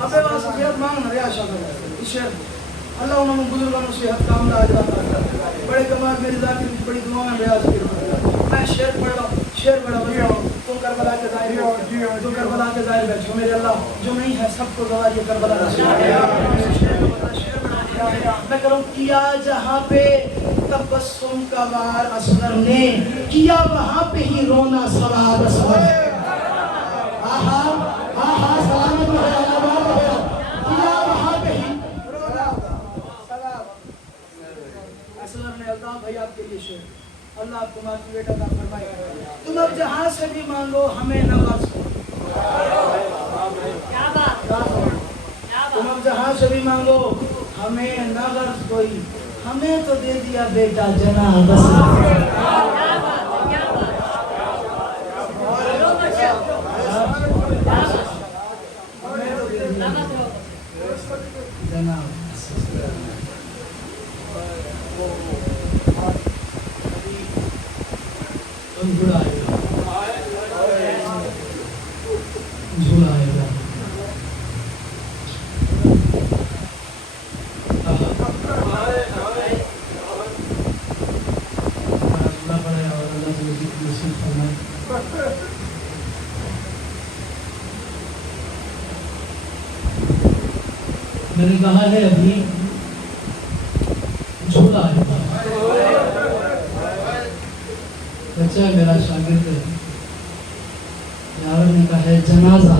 ابے واسطے صحت مانگنا ریا شاہ شیر اللہ انہوں نے بزرگوں صحت کام دا اجرا کرتا. بڑے کمال میری ذاتی بڑی دعائیں ریاض کی. میں شیر پڑھ رہا ہوں, شیر پڑھ رہا ہوں. تم کربلا کے ظاہر ہو, تم کربلا کے ظاہر بیٹھو. میرے اللہ جو نہیں ہے سب کو گواہ یہ کربلا میں کروں. کیا جہاں پہ تبسم کا وار اصغر نے, کیا وہاں پہ ہی رونا ثواب اصغر. آہا آہا سلامت ہو ہے آباد ہو, کیا وہاں پہ ہی رونا ثواب اصغر نے. اللہ بھائی آپ کے لیے شیر, اللہ آپ کو موٹیویٹ عطا فرمائے. تم اب جہاں سے بھی مانگو ہمیں نہ غرض. تم اب جہاں سے بھی مانگو ہمیں نہ غرض کوئی, ہمیں تو دے دیا بیٹا جناب اصغر. میں نے کہا ہے ابھی جھولا ہے, بچہ میرا شاگرد ہے. یار نے کہا ہے جنازہ,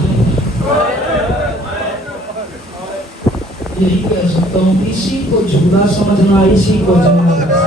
یہی کہہ سکتا ہوں اسی کو جھولا سمجھنا, اسی کو جنازہ.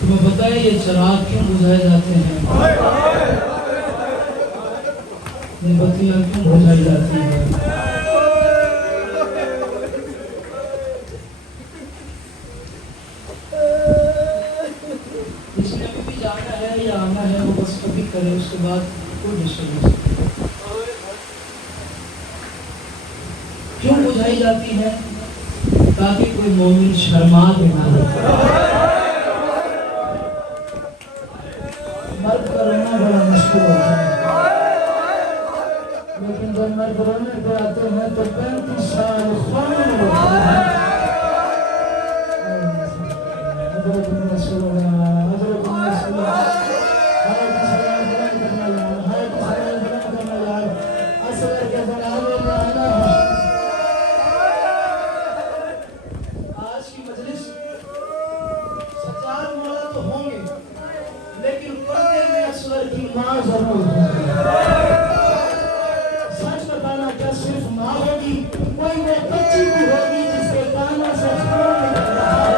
تمہیں پتہ ہے یہ چراغ کیوں بجھائے جاتے ہیں, یہ بتیاں کیوں بجھائی جاتی ہیں؟ جس نے ابھی بھی جانا ہے یا آنا ہے وہ بس کبھی کرے, اس کے بعد کوئی ڈسٹرب نہیں. کیوں بجھائی جاتی ہے؟ تاکہ کوئی مومن شرما دے نہ. مرد کا رونا بڑا مشکل ہوتا ہے, لیکن جب مرد رونے پہ آتے ہیں تو 35 سال خون ہوتا ہے. حضرت رسول اللہ, حضرت رسول اللہ, حضرت سلام کرنا جائے, حضرت سلام کرنا جائے, اصغر کے جنازے میں آنا ہے. آج کی مجلس سچار مولا تو ہوں گے, لیکن لیکن پردے میں اصغر کی ماں ضرور ہے. سچ بتانا کیا صرف ماں ہوگی؟ کوئی وہ بچی بھی ہوگی جس کے کانوں سے خون نکل رہا ہے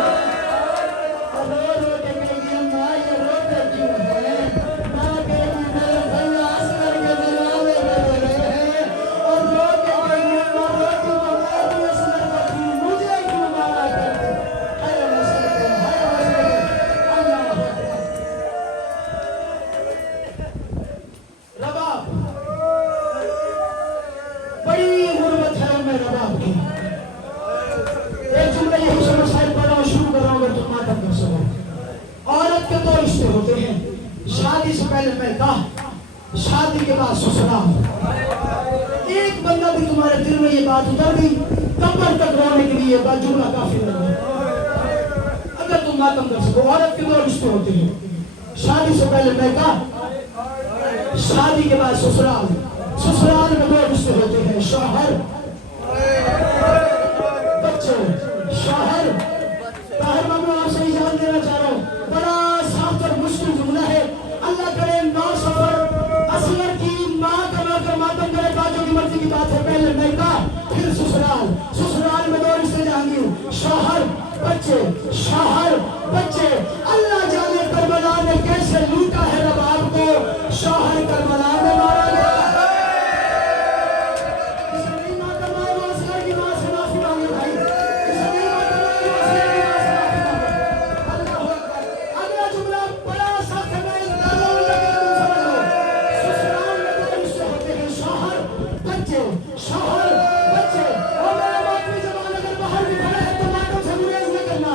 اور رو رو کے کہے گی ماں یہ روتے کیوں ہیں؟ ماں کہے گی میرے بھیا اصغر کے دلانے لگے رہے ہیں اور رو کے کہے گی ماں روتی تو میں بھی اصغر کو تھی مجھے کیوں مارا کرتے؟ ہے مسئلہ ہے مسئلہ. اللہ اکبر. رباب بڑی غربت ہے میں رباب کی. ایک جملہ یہی سے مسائل پڑھا اور شروع کر رہا ہوں اگر تم ماتم کر سکو. عورت کے دو رشتے ہوتے ہیں، شادی سے پہلے نکاح، شادی کے بعد سسرال. ایک بندہ بھی تمہارے دل میں یہ بات اتر گئی کمر تک رونے کے لیے بات جملہ کافی لگا. اگر تم ماتم کر سکو. عورت کے دو رشتے ہوتے ہیں، شادی سے پہلے نکاح، شادی کے بعد سسرال. سسرال میں دو رشتے ہوتے ہیں، شوہر بچے. شوہر طاہر ماموں آپ سے اجازت دینا چاہ رہا ہوں، بڑا سخت اور مشکل جملہ ہے. اللہ کرے 9 سفر اصغر کی ماں کما کر ماتم کرے، باجوں کی مرضی کی بات ہے. پہلے نکاح پھر سسرال. سسرال میں دو رشتے جہانگیر، شوہر بچے. شوہر بچے. اللہ جانے کربلا نے کیسے لوٹا ہے رباب کو. شوہر کربلا میں مارا گیا. اسے نہیں ماتم آئے وہ اصغر کی ماں سے معافی مانگے بھائی. اسے نہیں ماتم آئے وہ اصغر کی ماں سے معافی مانگے. اللہ اکبر. اگلا جملہ بڑا سخت ہے، میں اندازہ ہوں لگے تم سمجھ لو. سسرال میں دو رشتے ہوتے ہیں، شوہر بچے. شوہر بچے. اور میرے باپ کی زبان اگر باہر بھی کھڑے ہیں تو ماتم سے گریز نہ کرنا.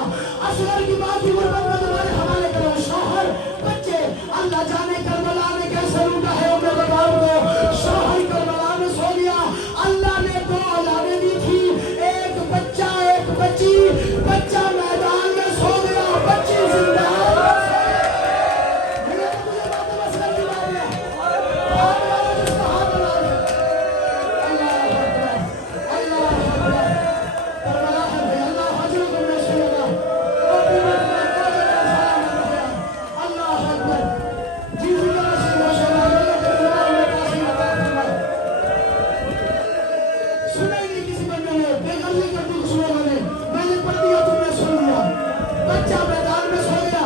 اصغر کی ماں کی غربت میں تمہارے حوالے کرو. شوہر بچے. اللہ جانے کربلا نے کیسے لوٹا ہے اپنے رباب کو. شوہر کربلا میں سو گیا. اللہ نے 2 اولادیں دی تھی، ایک بچہ ایک بچی. بچہ میدان میں سو گیا، بچی زندہ ہے. مجھے ماتم اصغر کی بات ہے. ہاتھ والا جس کا ہاتھ بنا دے. اللہ اکبر. اللہ اکبر. کربلا ہے بھائی. اللہ حجرکم رسول اللہ. اللہ اکبر. جی زندہ رسول ماشاء اللہ. اللہ کے دیوار میں تاثیر عطا فرمائے. سنے نہیں کسی بندے نے، بے غلطی کر دی کچھ لوگوں نے. میں نے پڑھ دیا تم نے سن لیا. بچہ میدان میں سو گیا.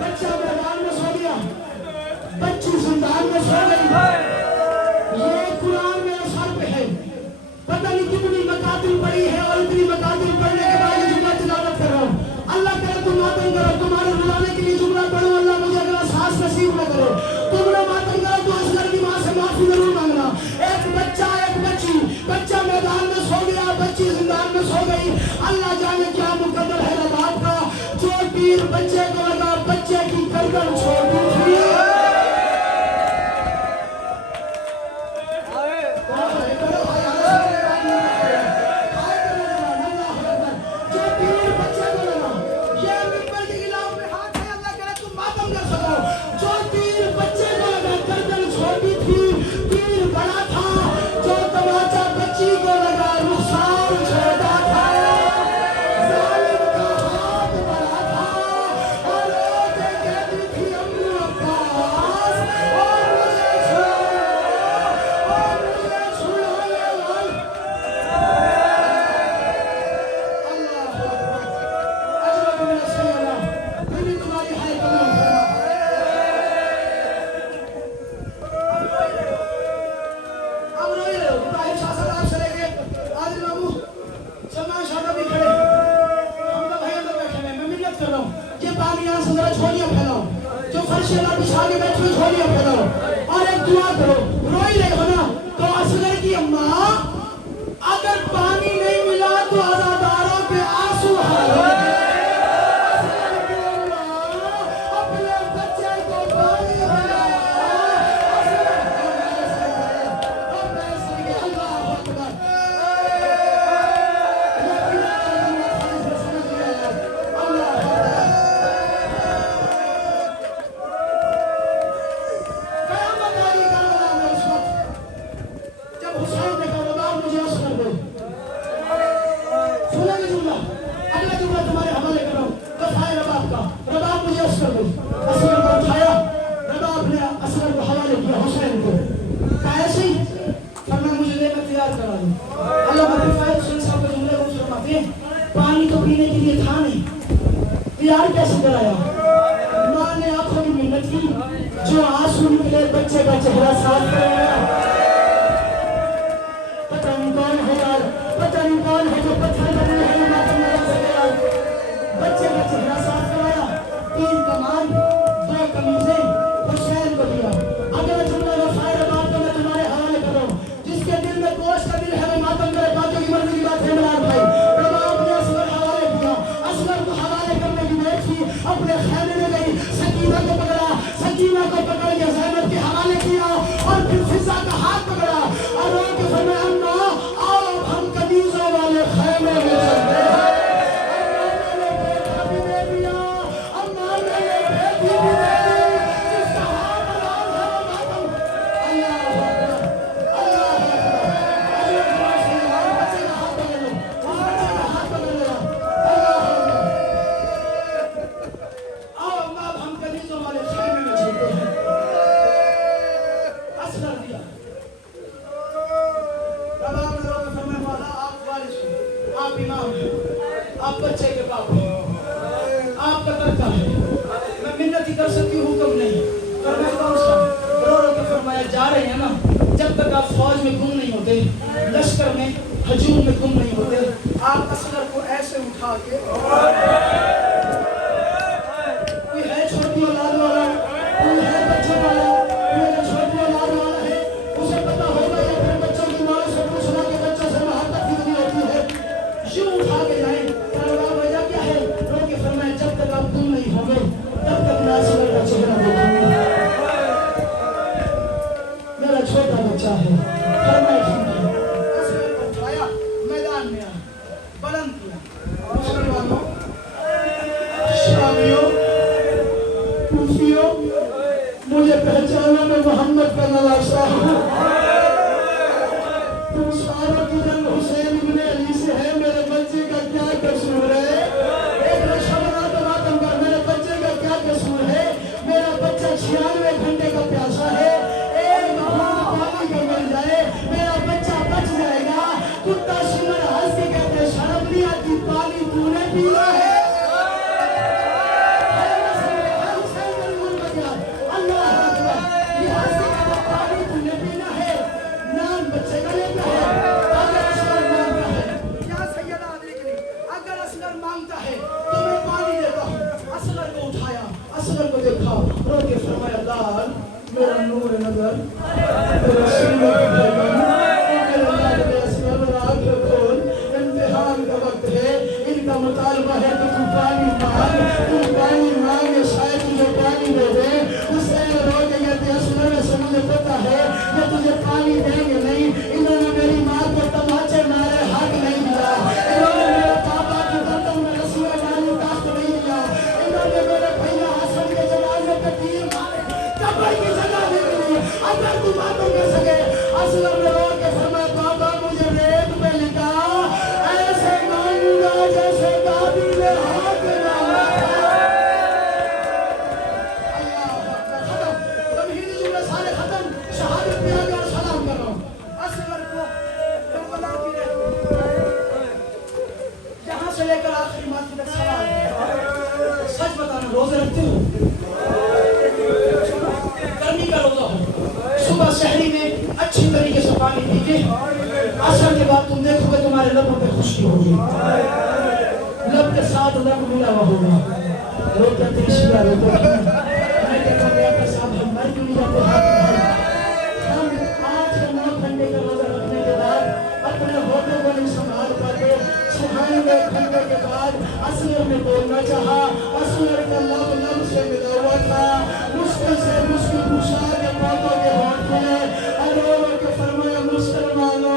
بچہ میدان میں سو گیا. بچی زندان میں سو گئی. یہ قرآن میرے سر پہ ہے. پتہ نہیں کتنی مقاتل پڑی ہے اور اتنی مقاتل پڑھنے کے بعد یہ جملہ تلاوت کر رہا ہوں. اللہ کرے تم ماتم کرو، تمہارے بلانے کے لیے جملہ پڑھو. اللہ مجھے اگر احساس نصیب نہ کرے. تم نے ماتم کرو تو اصغر کی ماں سے معافی ضرور مانگنا. ایک بچہ ایک بچی. بچہ میدان میں سو گیا، بچی زندان میں سو گئی. اللہ جانے کیا مقدر ہے رباب کا. جو تیر بچے کو لگا، بچے کی گردن چھوڑ دی تھی. جو تیر بچے کو لگا، یہ ممبر کے خلاف میں ہاتھ ہے. اللہ کرے تم ماتم کر سکو. جو تیر بچے کو لگا، گردن چھوٹی تھی، تیر بڑا تھا. جو تماچا بچی کو لگا، رخسار چھوٹا تھا. ظالم کا ہاتھ بڑا تھا اور روتے کہتی تھی امو عباس اور مجھے چھڑاؤ اور مجھے چھڑانے والے. اللہ اکبر. اجرکم من السیئلہ. پھر بھی تمہاری ہائے قبول کرنا. اب روئی رہے ہو. طاہر شاہ صاحب آپ سے لے کے عادل ماموں سلمان شاہ صاحب بھی کھڑے. حمزہ بھائی اندر بیٹھے ہیں. میں منت کر رہا ہوں یہ باغیان سے ذرا جھولیاں پھیلاؤ. جو فرش اللہ بچھا کے بیٹھے ہوئے جھولیاں پھیلاؤ اور ایک دعا کرو. روئی رہے ہو نا تو اصغر کی اماں اگر پانی نہیں ملا تو عزاداروں پہ آنسو حاضر. اصغر کی اماں اپنے بچے کو پانی ملا. اللہ اکبر. اللہ اکبر. قیامت آئی کربلا میں اس وقت جب مجھے اصغر کو اٹھایا، رباب نے اصغر کو حوالے کیا حسین کو، کہا ایسے ہی فرمایا مجھے لے کر تیار کرا دو۔ اللہ فائد حسین صاحب کا جملے کو فرماتے ہیں پانی تو پینے کے لیے تھا نہیں، تیار کیسے کرایا؟ ماں نے آنکھوں کی محنت کی، جو آنسو نکلے بچے کا چہرہ صاف کرایا۔ پتہ نہیں کون ہے یار، پتہ نہیں کون ہے جو پتھر بنے ہے ماتم میں رہ سکے یار۔ بچے کا چہرہ صاف کرایا، 3 کمان 2 قمیضیں حسین کو دیا۔ اگر جملہ وفائے رباب کو میں تمہارے حوالے کروں، جس کے دل میں گوشت کا دل ہے وہ ماتم کرے، باقیوں کی مرضی کی بات ہے ملال بھائی۔ رباب نے اصغر حوالے کیا، اصغر کو حوالے کرنے کی نیت کی، اپنے خیمے میں گئی، سکینہ کو پکڑا، سکینہ کو پکڑ کے زینب کے حوالے کیا اور پھر فضا کا ہاتھ پکڑا اور رو کے فرمایا اما آؤ ہم قمیضوں والے خیمے میں چلتے ہیں۔ آپ بچے کے باپ ہیں، آپ کا ترکہ ہے، میں منت ہی کر سکتی ہوں حکم نہیں، فرمایا کون سا؟ رو رو کے فرمایا جا رہے ہیں نا، جب تک آپ فوج میں گم نہیں ہوتے، لشکر میں ہجوم میں گم نہیں ہوتے، آپ اصغر کو ایسے اٹھا کے کوئی ہے چھوٹی اولاد والا، کوئی ہے بچوں والا، کوئی اگر چھوٹی اولاد والا ہے اسے پتا ہوگا یا پھر بچوں کی ماں سے پوچھنا کہ بچوں سے محبت کتنی ہوتی ہے، یوں اٹھا کے جائیں۔ وجہ کیا ہے؟ رو کے فرمایا جب تک آپ گم نہیں ہوں گے تب تک میں اصغر کا چہرہ دیکھوں گا، میرا چھوٹا بچہ ہے۔ فرمایا ٹھیک ہے، اصغر کو اٹھایا، میدان میں آیا، بلند کیا، مسلمانوں، شامیوں، کوفیوں، مجھے پہچانا میں محمد کا نواسہ ہوں، تم ساروں کی جنگ حسین ابن علی سے ہے، میرے بچے کا کیا قصور ہے؟ ایک رشا بنا تو ماتم کر، میرے بچے کا کیا قصور ہے؟ میرا بچہ 96 گھنٹے کا پیاسا ہے، ایک بھوت پانی کا مل جائے میرا بچہ بچ جائے گا۔ کتا شمر ہنس کے کہتے شرم نہیں آتی پانی تو نے پینا ہے؟ اللہ اکبر، یہ ہنس کے کہتے پانی تو نے پینا ہے، نام بچے کا لیتا ہے۔ مانگتا ہے تو میں پانی دیتا ہوں۔ اصغر کو اٹھایا، اصغر کو دیکھا، رو کے فرمایا لال میرا نور نظر، میرا سینہ کی پیغام، میرا لال میرا اصغر راگ کھول، امتحان کا وقت ہے، ان کا مطالبہ ہے کہ تو پانی مانگ، شاید تجھے پانی دے دے۔ حسین رو کے کہتے اصغر سے مجھے پتا ہے کہ تجھے پانی دیں گے نہیں، انہوں نے میری ماں کو تماچے مارے حق نہیں دیا، انہوں نے میرے پاپا کی گردن میں رسی ڈالی تاخت نہیں دیا، انہوں نے میرے بھیا حسن کے جنازے پہ تیر مارے قبر کی جگہ نہیں دی۔ اگر تو باتوں کر سکے اصغر نے رو کے فرمایا پاپا مجھے ریت پہ لکھا، ایسے مانگا جیسے دادی نے ہاتھ مانگا تھا۔ اللہ اکبر، ختم، تمہیدی جملے سارے ختم، شہادت پہ آگے اور سلام کر رہا ہوں۔ اصغر کو کربلا کی ریت یہاں سے لے کر آخری ماتم تک سوال ہے، سچ بتانا روزے رکھتے ہو؟ گرمی کا روزہ ہو، صبح سحری میں اچھی طریقے سے پانی پیجئے، عصر کے بعد تم دیکھو گے تمہارے لبوں پہ خشکی ہوگی، لب کے ساتھ لب ملا ہوا ہوگا، روتے تیشیہ روتے میں کہتا ہوں میاں صاحب ہم مر کیوں نہیں جاتے ہاتھ میں؟ ہم 8 سے 9 گھنٹے کا روزہ رکھنے کے بعد اپنے ہوٹوں کو نہیں سنبھال پاتے، 96 گھنٹے کے بعد اصغر نے بولنا چاہا، اصغر کا لب لب سے ملا ہوا تھا، مشکل سے مشکل پوچھا کہ پاپا کے ہاتھ کھلے، اور کے فرمایا مسلمانوں